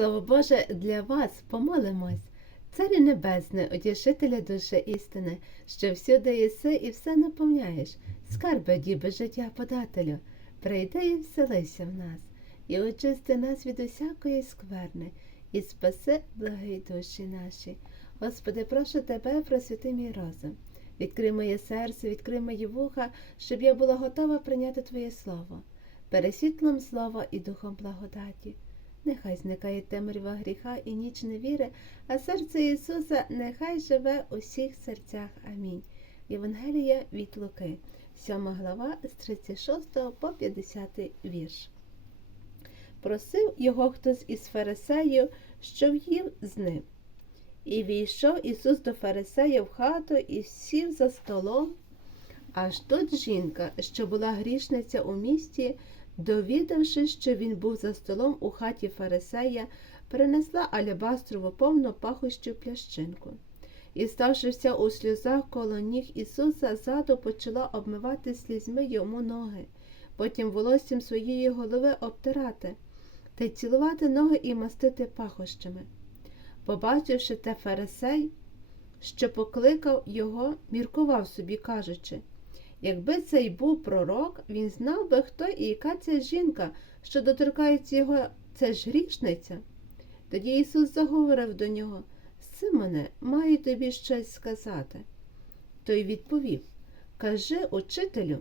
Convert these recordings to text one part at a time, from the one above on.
Слово Боже, для вас помолимось. Царю Небесне, утішителя душі істини, що всюди єси і все наповняєш, скарби діби життя подателю, прийди і вселися в нас, і очисти нас від усякої скверни, і спаси благі душі наші. Господи, прошу тебе, просвіти мій розум. Відкрий моє серце, відкрий мої вуха, щоб я була готова прийняти Твоє Слово, пересвітлом слова і духом благодаті. Нехай зникає темрява гріха і ніч невіри, а серце Ісуса нехай живе у всіх серцях. Амінь. Євангелія від Луки, 7 глава з 36 по 50 вірш. Просив його хтось із фарисеїв, що в'їв з ним. І війшов Ісус до фарисея в хату і сів за столом. Аж тут жінка, що була грішниця у місті, довідавшись, що він був за столом у хаті фарисея, принесла алябастрову повну пахощу плящинку. І, ставши вся у сльозах коло ніг Ісуса, ззаду почала обмивати слізьми йому ноги, потім волоссям своєї голови обтирати, та й цілувати ноги і мастити пахощами. Побачивши те фарисей, що покликав його, міркував собі, кажучи Якби цей був пророк, він знав би, хто і яка ця жінка, що доторкається його, це ж грішниця. Тоді Ісус заговорив до нього Симоне, маю тобі щось сказати. Той відповів Кажи, учителю,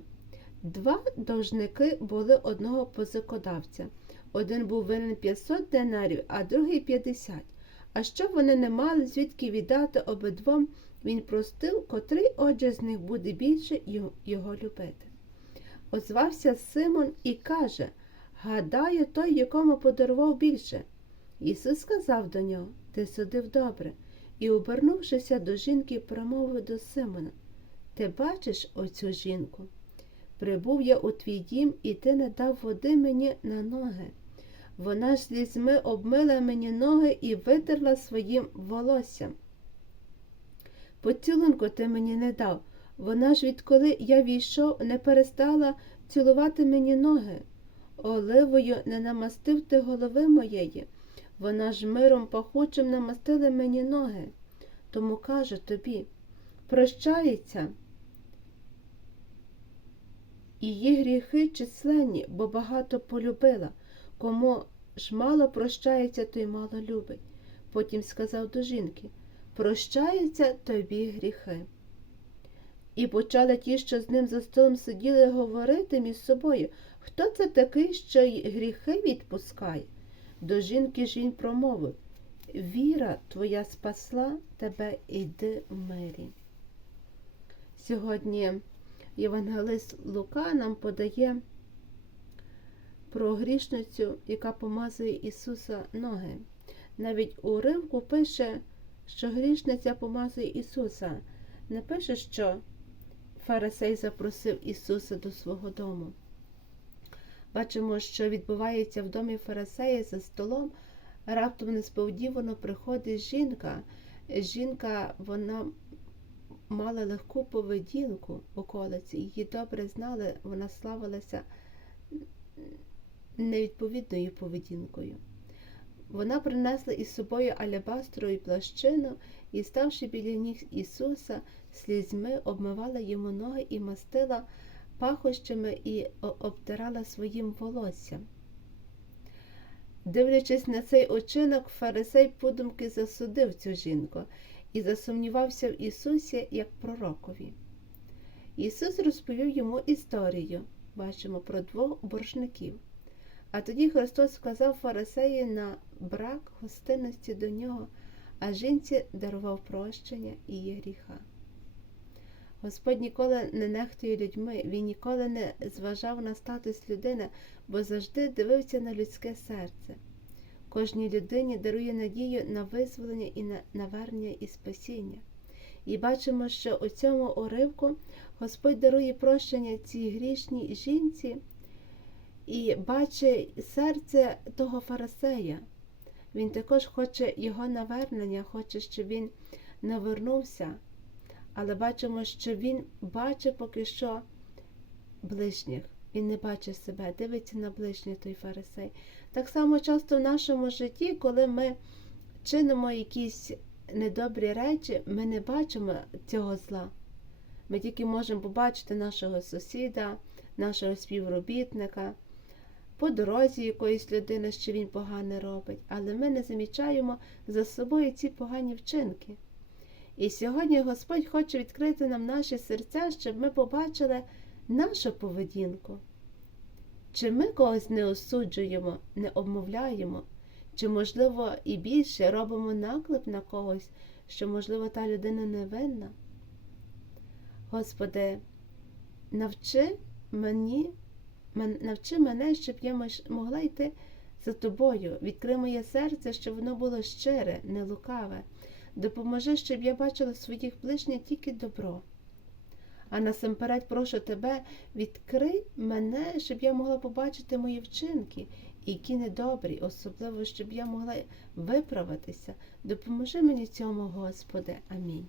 два должники були одного позикодавця. Один був винен 500 динарів, а другий 50. А що вони не мали, звідки віддати обидвом, він простив, котрий отже з них буде більше його любити. Озвався Симон і каже Гадаю, той, якому подарував більше. Ісус сказав до нього Ти судив добре, і, обернувшися до жінки, промовив до Симона Ти бачиш оцю жінку? Прибув я у твій дім, і ти не дав води мені на ноги. Вона ж слізьми обмила мені ноги і витерла своїм волоссям. Поцілунку ти мені не дав. Вона ж, відколи я війшов, не перестала цілувати мені ноги. Оливою не намастив ти голови моєї. Вона ж миром пахучим намастила мені ноги. Тому кажу тобі, прощається. Її гріхи численні, бо багато полюбила. Кому ж мало прощається, той мало любить. Потім сказав до жінки Прощаються тобі гріхи. І почали ті, що з ним за столом сиділи, говорити між собою, хто це такий, що й гріхи відпускає. До жінки ж він промовив Віра твоя спасла тебе, іди в мирі. Сьогодні Євангелист Лука нам подає про грішницю, яка помазує Ісуса ноги. Навіть у ривку пише, що грішниця помазує Ісуса. Не пише, що Фарисей запросив Ісуса до свого дому. Бачимо, що відбувається в домі Фарисея за столом. Раптом несподівано приходить жінка. Жінка, вона мала легку поведінку в околиці, її добре знали, вона славилася невідповідною поведінкою. Вона принесла із собою алябастрову плащину і, ставши біля ніг Ісуса, слізьми обмивала йому ноги і мастила пахощами і обтирала своїм волоссям. Дивлячись на цей очинок, фарисей подумки засудив цю жінку і засумнівався в Ісусі як пророкові. Ісус розповів йому історію, бачимо, про двох боржників. А тоді Христос сказав фарисеї на брак гостинності до нього, а жінці дарував прощення і її гріха. Господь ніколи не нехтує людьми, Він ніколи не зважав на статус людини, бо завжди дивився на людське серце. Кожній людині дарує надію на визволення і на навернення і спасіння. І бачимо, що у цьому уривку Господь дарує прощення цій грішній жінці і бачить серце того фарисея. Він також хоче його навернення, хоче, щоб він навернувся. Але бачимо, що він бачить поки що ближніх, він не бачить себе, дивиться на ближнє той фарисей. Так само часто в нашому житті, коли ми чинимо якісь недобрі речі, ми не бачимо цього зла. Ми тільки можемо побачити нашого сусіда, нашого співробітника, по дорозі якоїсь людини, що він погане робить, але ми не замічаємо за собою ці погані вчинки. І сьогодні Господь хоче відкрити нам наші серця, щоб ми побачили нашу поведінку. Чи ми когось не осуджуємо, не обмовляємо, чи, можливо, і більше робимо наклеп на когось, що, можливо, та людина невинна? Господи, навчи мені, мен- навчи мене, щоб я могла йти за тобою. Відкрий моє серце, щоб воно було щире, не лукаве. Допоможи, щоб я бачила в своїх ближніх тільки добро. А насамперед прошу тебе, відкрий мене, щоб я могла побачити мої вчинки, які недобрі, особливо, щоб я могла виправитися. Допоможи мені цьому, Господи. Амінь.